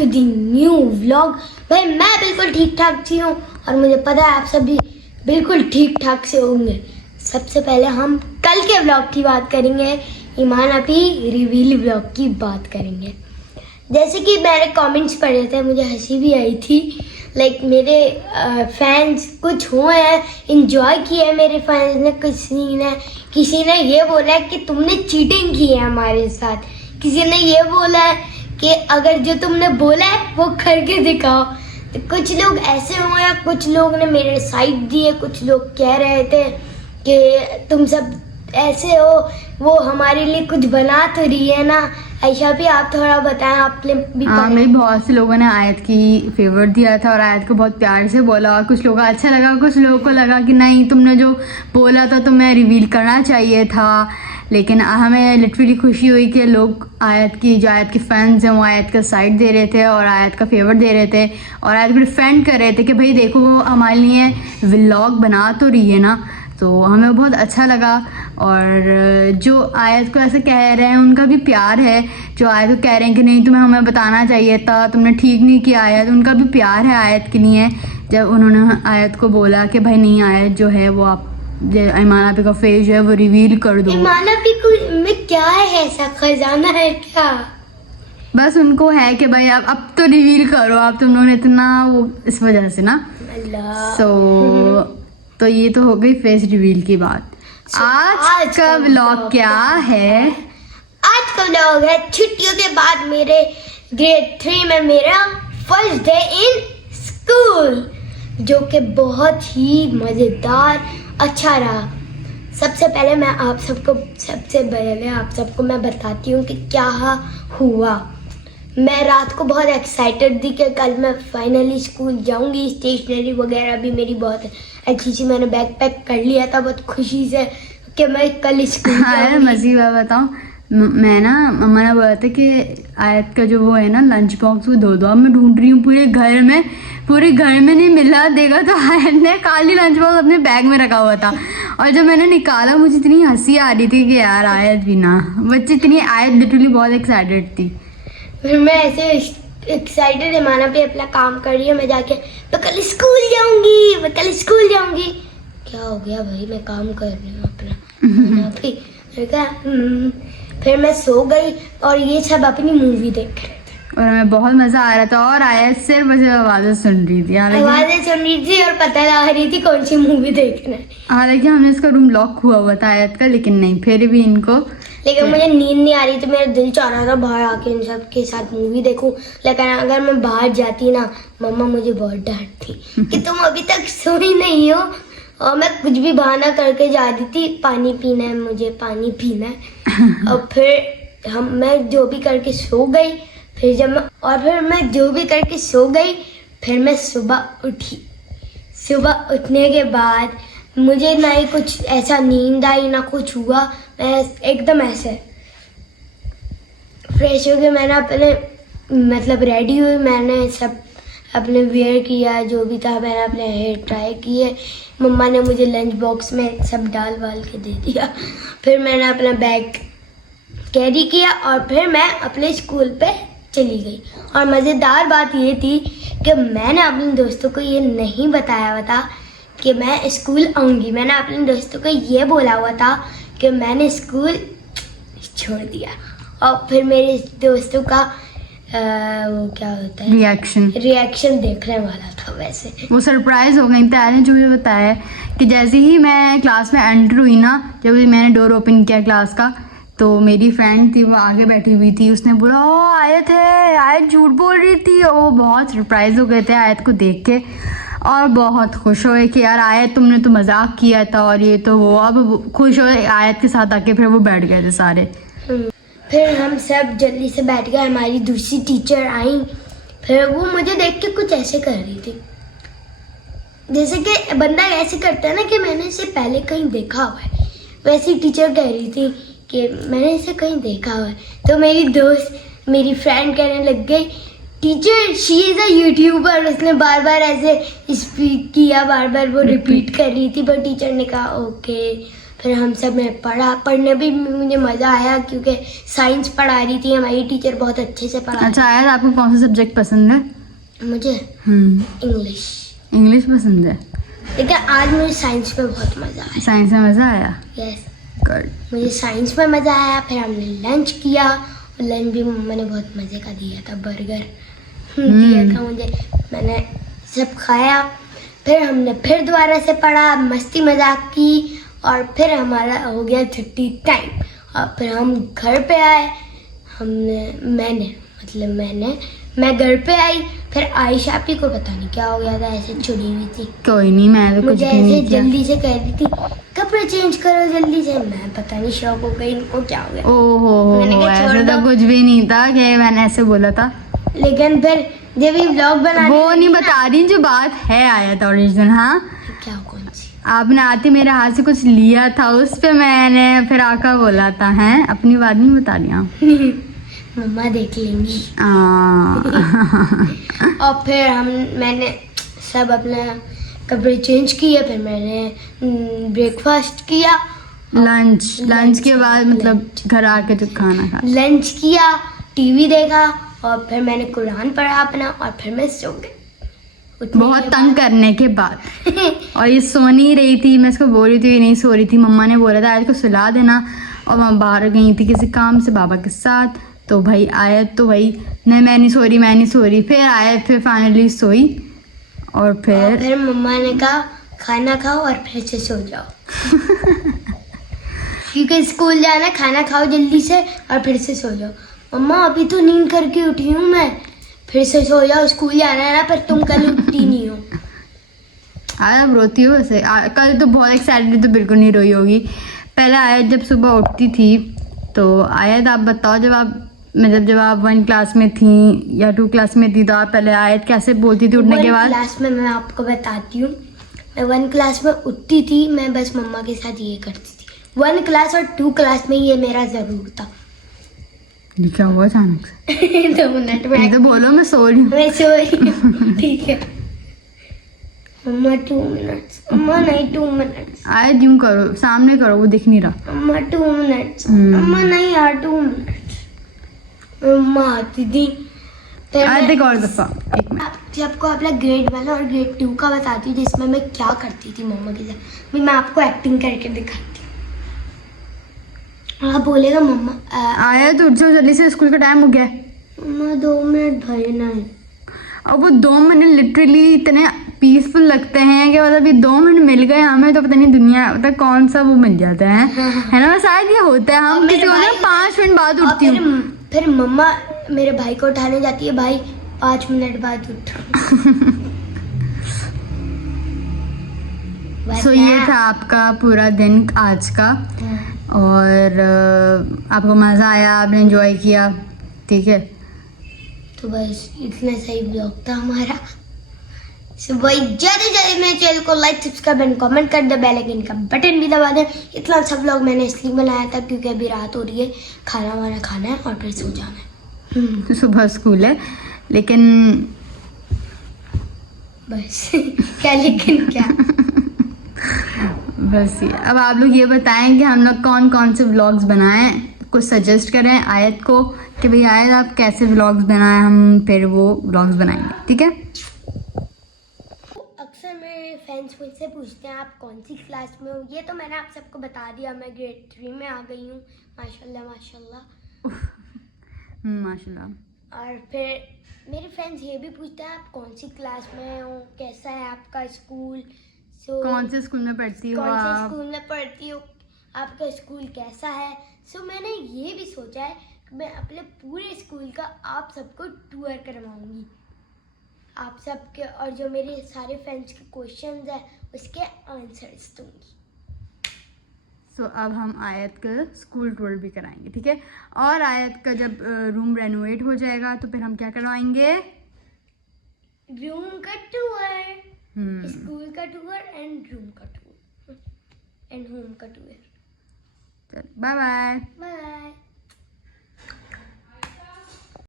To the new vlog. भाई मैं बिल्कुल ठीक ठाक सी हूँ और मुझे पता है आप सब भी बिल्कुल ठीक ठाक से होंगे। सबसे पहले हम कल के व्लॉग की बात करेंगे, ईमान अपी रिवील व्लॉग की बात करेंगे। जैसे कि मैंने कमेंट्स पढ़े थे, मुझे हंसी भी आई थी। लाइक मेरे फैंस कुछ हुए हैं, इंजॉय किया है मेरे फैंस ने। किसी ने ये बोला है कि तुमने चीटिंग की है हमारे साथ। किसी ने ये बोला है कि अगर जो तुमने बोला है वो करके दिखाओ। तो कुछ लोग ऐसे हुए हैं, कुछ लोग ने मेरे साइड दिए, कुछ लोग कह रहे थे कि तुम सब ऐसे हो, वो हमारे लिए कुछ बना तो रही है ना। आयशा भी आप थोड़ा बताएं, आपने भी भाई बहुत से लोगों ने आयत की फेवर दिया था और आयत को बहुत प्यार से बोला और कुछ लोगों को अच्छा लगा, कुछ लोगों को लगा कि नहीं तुमने जो बोला था तुम्हें रिवील करना चाहिए था। लेकिन हमें लिटरली खुशी हुई कि लोग आयत के फैंस हैं वो आयत का साइड दे रहे थे और आयत का फेवर दे रहे थे और आयत को डिफेंड कर रहे थे कि भाई देखो वो हमारे लिए व्लॉग बना तो रही है ना। तो हमें बहुत अच्छा लगा। और जो आयत को ऐसे कह रहे हैं उनका भी प्यार है, जो आयत को कह रहे हैं कि नहीं तुम्हें हमें बताना चाहिए था, तुमने ठीक नहीं किया आयत, उनका भी प्यार है आयत के लिए। जब उन्होंने आयत को बोला कि भाई नहीं आयत जो है वो आप ईमान आपी का फेस जो है वो रिवील कर दो। ईमान आपी में क्या है, ऐसा खजाना है क्या? बस उनको है कि भाई अब तो रिवील करो, अब तुम लोगों ने इतना वो इस वजह से ना। तो ये तो हो गई फेस रिवील की बात। आज का व्लॉग क्या है? आज का व्लॉग है छुट्टियों के बाद मेरे ग्रेड 3 में मेरा फर्स्ट डे इन स्कूल, जो कि बहुत ही मज़ेदार अच्छा रहा। सबसे पहले आप सबको मैं बताती हूँ कि क्या हुआ। मैं रात को बहुत एक्साइटेड थी कि कल मैं फाइनली स्कूल जाऊंगी। स्टेशनरी वगैरह भी मेरी बहुत अच्छी सी मैंने बैग पैक कर लिया था बहुत खुशी से कि मैं कल स्कूल जाऊंगी। मज़े बात बताऊँ, मैं ना मम्मा ने बोला था कि आयत का जो वो है ना लंच बॉक्स वो धो दो। अब मैं ढूंढ रही हूँ पूरे घर में नहीं मिला। देखा तो आयत ने खाली लंच बॉक्स अपने बैग में रखा हुआ था और जब मैंने निकाला मुझे इतनी हंसी आ रही थी कि यार आयत भी ना बच्चे इतनी आयत लिटरली बहुत एक्साइटेड थी। फिर मैं ऐसे एक्साइटेड है, माना भी अपना काम कर रही है, मैं जाके मैं कल स्कूल जाऊंगी। क्या हो गया भाई, मैं काम कर रही हूँ अपना। फिर मैं सो गई और ये सब अपनी मूवी देख रहे थे और हमें बहुत मजा आ रहा था और आयत सिर्फ मुझे आवाजें सुन रही थी और पता लगा रही थी कौन सी मूवी देखना है। हालांकि हमने इसका रूम लॉक हुआ था आयत का, लेकिन नहीं फिर भी लेकिन मुझे नींद नहीं आ रही थी। मेरा दिल चाह रहा था बाहर आके इन सब के साथ मूवी देखूं, लेकिन अगर मैं बाहर जाती ना मम्मा मुझे बहुत डांटती कि तुम अभी तक सोई नहीं हो। और मैं कुछ भी बहाना करके जा रही थी, पानी पीना है मुझे, पानी पीना है। और फिर मैं जो भी करके सो गई। फिर मैं सुबह उठी। सुबह उठने के बाद मुझे ना ही कुछ ऐसा नींद आई ना कुछ हुआ। मैं एकदम ऐसे फ्रेश हो गई। मैंने अपने रेडी हुई, मैंने सब अपने वेयर किया, जो भी था मैंने अपने हेयर ट्राई किए। मम्मा ने मुझे लंच बॉक्स में सब डाल वाल के दे दिया। फिर मैंने अपना बैग कैरी किया और फिर मैं अपने स्कूल पे चली गई। और मज़ेदार बात ये थी कि मैंने अपने दोस्तों को ये नहीं बताया हुआ था कि मैं स्कूल आऊँगी। मैंने अपने दोस्तों को ये बोला हुआ था कि मैंने स्कूल छोड़ दिया। और फिर मेरे दोस्तों का वो क्या होता है रिएक्शन देखने वाला था। वैसे वो सरप्राइज हो गई थी। ने जो भी बताया कि जैसे ही मैं क्लास में एंटर हुई ना, जब मैंने डोर ओपन किया क्लास का, तो मेरी फ्रेंड थी वो आगे बैठी हुई थी, उसने बोला ओ आयत झूठ बोल रही थी। वो बहुत सरप्राइज हो गए थे आयत को देख के और बहुत खुश हुए कि यार आयत तुमने तो मजाक किया था और ये तो वो। अब खुश हुए आयत के साथ आके, फिर वो बैठ गए थे सारे। फिर हम सब जल्दी से बैठ गए। हमारी दूसरी टीचर आई। फिर वो मुझे देख के कुछ ऐसे कर रही थी, जैसे कि बंदा ऐसे करता है ना कि मैंने इसे पहले कहीं देखा हुआ है। वैसी टीचर कह रही थी कि मैंने इसे कहीं देखा हुआ है। तो मेरी फ्रेंड कहने लग गई teacher she is a YouTuber. उसने बार बार ऐसे स्पीक किया, बार बार वो रिपीट कर रही थी, पर टीचर ने कहा ओके। फिर हम सब ने पढ़ने भी मुझे मज़ा आया क्योंकि साइंस पढ़ा रही थी हमारी टीचर, बहुत अच्छे से पढ़ा अच्छा आयत, आपको कौन सा सब्जेक्ट पसंद है? रही। मुझे इंग्लिश। इंग्लिश पसंद है। लेकिन आज मुझे साइंस में बहुत मज़ा आया। साइंस में मज़ा आया? Yes, good. मुझे साइंस में मज़ा आया। फिर हमने लंच किया और लंच भी मम्मा ने बहुत मज़े का दिया था, बर्गर दिया था मुझे, मैंने सब खाया। फिर हमने फिर दोबारा से पढ़ा, मस्ती मजाक की और फिर हमारा हो गया छुट्टी टाइम। और फिर हम घर पे आए। मैं घर पे आई। फिर आयशा आपी को पता नहीं क्या हो गया था, ऐसे छुड़ी हुई थी। कोई नहीं, मैं तो कुछ मुझे भी ऐसे नहीं किया। जल्दी से कह रही थी कपड़े चेंज करो जल्दी से, मैं पता नहीं शौक हो गई इनको क्या हो गया। ओहो, मैंने कहा छोड़ ऐसे तो दो। कुछ भी नहीं था कि मैंने ऐसे बोला था। लेकिन फिर जब ये व्लॉग बना वो नहीं बता रही जो बात है आयत ओरिजिनल। हाँ, क्या कौन सी आपने आते मेरे हाथ से कुछ लिया था, उस पे मैंने फिर आका बोला था। हैं, अपनी बात नहीं बता दिया। मम्मा देख लेंगी। हाँ। और फिर मैंने सब अपना कपड़े चेंज किए। फिर मैंने ब्रेकफास्ट किया, लंच के बाद मतलब घर आके तो खाना खा। लंच किया, टीवी देखा और फिर मैंने कुरान पढ़ा अपना और फिर मैं सो गई। उठने बहुत के तंग करने के बाद। और ये सो नहीं रही थी, मैं इसको बोल रही थी, ये नहीं सो रही थी। मम्मा ने बोला था आज को सुला देना, और मैं बाहर गई थी किसी काम से बाबा के साथ। तो भाई आयत तो भाई नहीं, मैं नहीं सो रही। फिर आयत फिर फाइनली सोई और फिर मम्मा ने कहा खाना खाओ और फिर से सो जाओ। क्योंकि स्कूल जाना, खाना खाओ जल्दी से और फिर से सो जाओ। मम्मा अभी तो नींद करके उठी हूँ मैं, फिर से सो जाओ, स्कूल जाना है ना, पर तुम कल उठती नहीं हो। अब रोती हो वैसे? कल तो बहुत एक्साइटेड, तो बिल्कुल नहीं रोई होगी। पहले आयत जब सुबह उठती थी तो आयत आप बताओ, जब आप 1 क्लास में थी या 2 क्लास में थी तो आप पहले आयत कैसे बोलती थी उठने के बाद? 1 क्लास में मैं आपको बताती हूँ। मैं 1 क्लास में उठती थी, मैं बस मम्मा के साथ ये करती थी। 1 क्लास और 2 क्लास में ये मेरा जरूर था। ये क्या हुआ अचानक से? 2 मिनट में ये तो बोलो मैं सो रही हूँ। मैं सो रही हूँ। ठीक है मम्मा 2 मिनट्स। मम्मा नहीं 2 मिनट्स। आयत यूं करो, सामने करो, वो दिख नहीं रहा। मम्मा 2 मिनट्स। मम्मा नहीं यार 2 मिनट्स। मम्मा आती थी। फिर आयत एक और दफा, एक मिनट। आपको अपना ग्रेड 1 और ग्रेड 2 का बताती हूँ जिसमें मैं क्या करती थी मम्मा के साथ। मैं आपको एक्टिंग करके दिखाती हूँ। आप बोलेगा मम्मा आयत उठ जाओ जल्दी से, स्कूल का टाइम हो गया है। मम्मा 2 मिनट भाई नहीं। और वो 2 मिनट लिटरली इतने पीसफुल लगते हैं कि मतलब ये 2 मिनट मिल गए हमें तो पता नहीं दुनिया मतलब कौन सा वो मिल जाता है ना? शायद ये होता है, हम किसी को ना 5 मिनट बाद उठती हूँ। फिर मम्मा मेरे भाई को उठाने जाती है, भाई 5 मिनट बाद उठ। सो ये था आपका पूरा दिन आज का, और आपको मज़ा आया, आपने एंजॉय किया, ठीक है? तो बस इतना सही ब्लॉग था हमारा। सो भाई जल्दी मेरे चैनल को लाइक सब्सक्राइब एंड कमेंट कर दे, बेल आइकन का बटन भी दबा दे। इतना अच्छा ब्लॉग मैंने इसलिए बनाया था क्योंकि अभी रात हो रही है, खाना वाना खाना है और फिर सो जाना है। तो सुबह स्कूल है, लेकिन बस क्या लेकिन क्या बस ये। अब आप लोग ये बताएं कि हम लोग कौन कौन से व्लॉग्स बनाएं, कुछ सजेस्ट करें आयत को कि भाई आयत आप कैसे व्लॉग्स बनाएं, हम फिर वो व्लॉग्स बनाएंगे, ठीक है? अक्सर मेरे फ्रेंड्स मुझसे पूछते हैं आप कौन सी क्लास में हो। ये तो मैंने आप सबको बता दिया, मैं ग्रेड 3 में आ गई हूँ। माशाल्लाह माशाल्लाह माशाल्लाह। और फिर मेरे फ्रेंड्स ये भी पूछते हैं आप कौन सी क्लास में हो, कैसा है आपका स्कूल। कौन से स्कूल में पढ़ती हो कौन से आप? स्कूल में पढ़ती हो, आपका स्कूल कैसा है। मैंने ये भी सोचा है कि मैं अपने पूरे स्कूल का आप सबको टूर करवाऊंगी, आप सबके, और जो मेरे सारे फ्रेंड्स के क्वेश्चंस हैं उसके आंसर्स दूंगी। अब हम आयत का स्कूल टूर भी कराएंगे, ठीक है? और आयत का जब रूम रेनोवेट हो जाएगा तो फिर हम क्या करवाएंगे? रूम का टूर, स्कूल का टूर एंड रूम का टूर एंड होम का टूर। Bye bye. बाय।